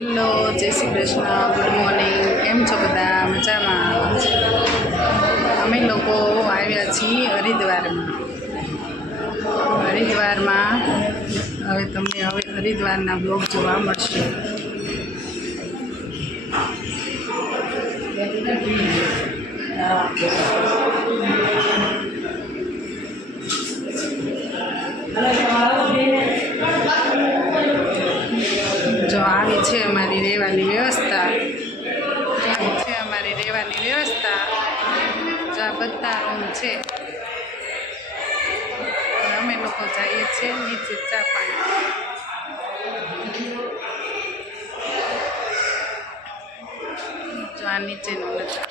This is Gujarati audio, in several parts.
હેલો, જય શ્રી કૃષ્ણ, ગુડ મોર્નિંગ. કેમ છો બધા? મજામાં? અમે લોકો આવ્યા છીએ હરિદ્વારમાં. હવે તમને હરિદ્વારના બ્લોગ જોવા મળશે. જો આવી છે અમારી રહેવાની વ્યવસ્થા. જો આ બધા રૂમ છે. અમે લોકો જઈએ છીએ નીચે ચા પાણી. જો આ નીચેનું નજારો.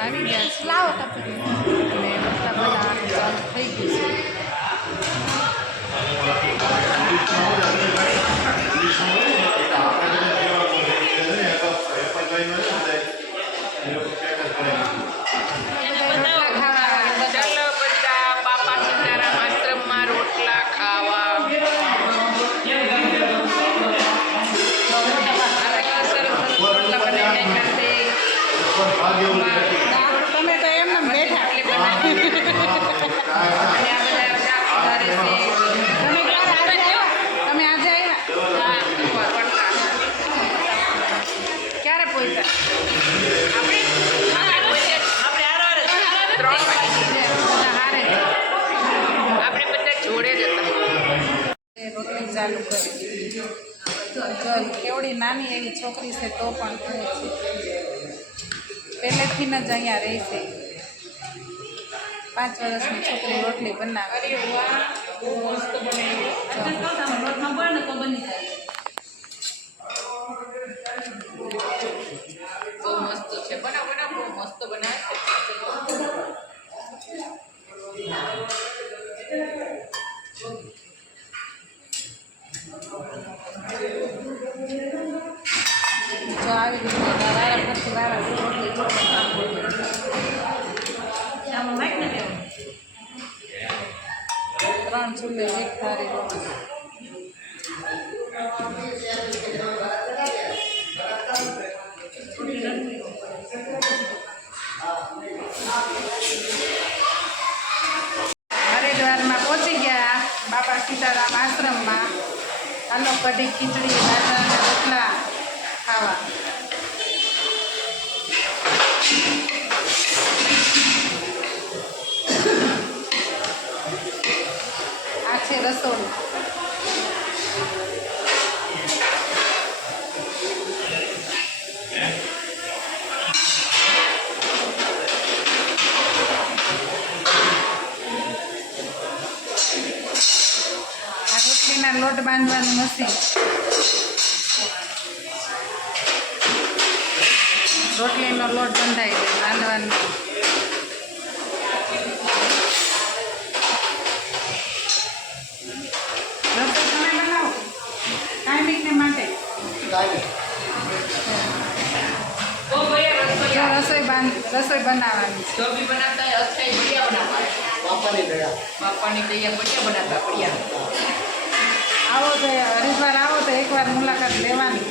આવી ગયા છે. લાવો અને બધા ચાલુ થઈ ગયું તમે તો એમને બેઠા તમે આજે આવ્યા ક્યારે પહોંચ્યા? રોટલી ચાલુ કરી. કેવડી નાની એવી છોકરી છે તો પણ કહે છે પહેલેથી જ અહીંયા રહે છે. 5 વર્ષની છોકરી રોટલી બનાવે. મસ્ત છે. બનાવ મસ્ત બનાવે જો આવી રીતે વારા પછી વારા રોટલી 3 ચૂલે 1 થાળી રોટલી. હરિદ્વારમાં પહોંચી ગયા બાબા સીતારામ આશ્રમમાં. હાલો કઢી ખીચડી બાજરાના રોટલા ખાવા. આ છે રસોડું. આ રોટલીના લોટ બાંધવાનું મશીન. રોટલીનો લોટ બંધાઈ જાય બાંધવાનો. રસોઈ તમે બનાવો કાયમિકને માટે. રસોઈ બનાવવાની. આવો તો હરિદ્વાર આવો તો એકવાર મુલાકાત લેવાની.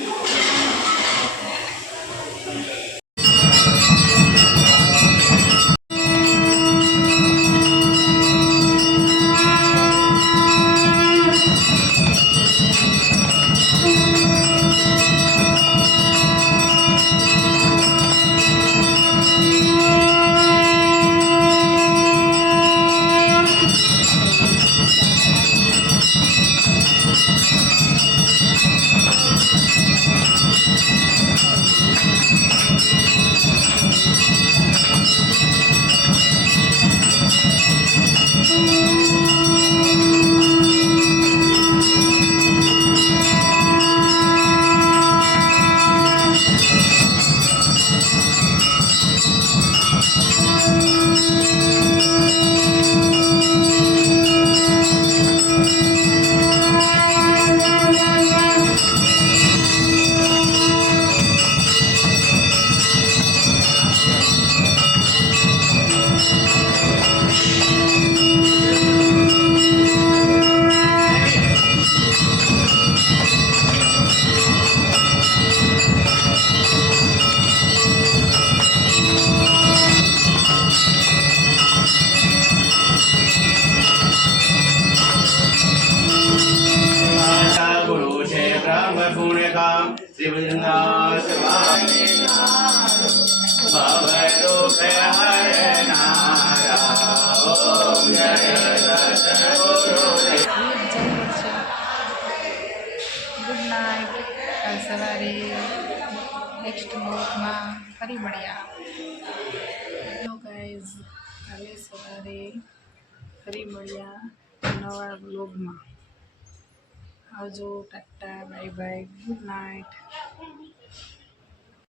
Good night. કાલ સવારે નેક્સ્ટ બ્લોગમાં ફરી મળ્યા. હેલો ગાઈઝ, કાલે સવારે ફરી મળ્યા નવા બ્લોગમાં. આવજો, Tata, bye bye, good night.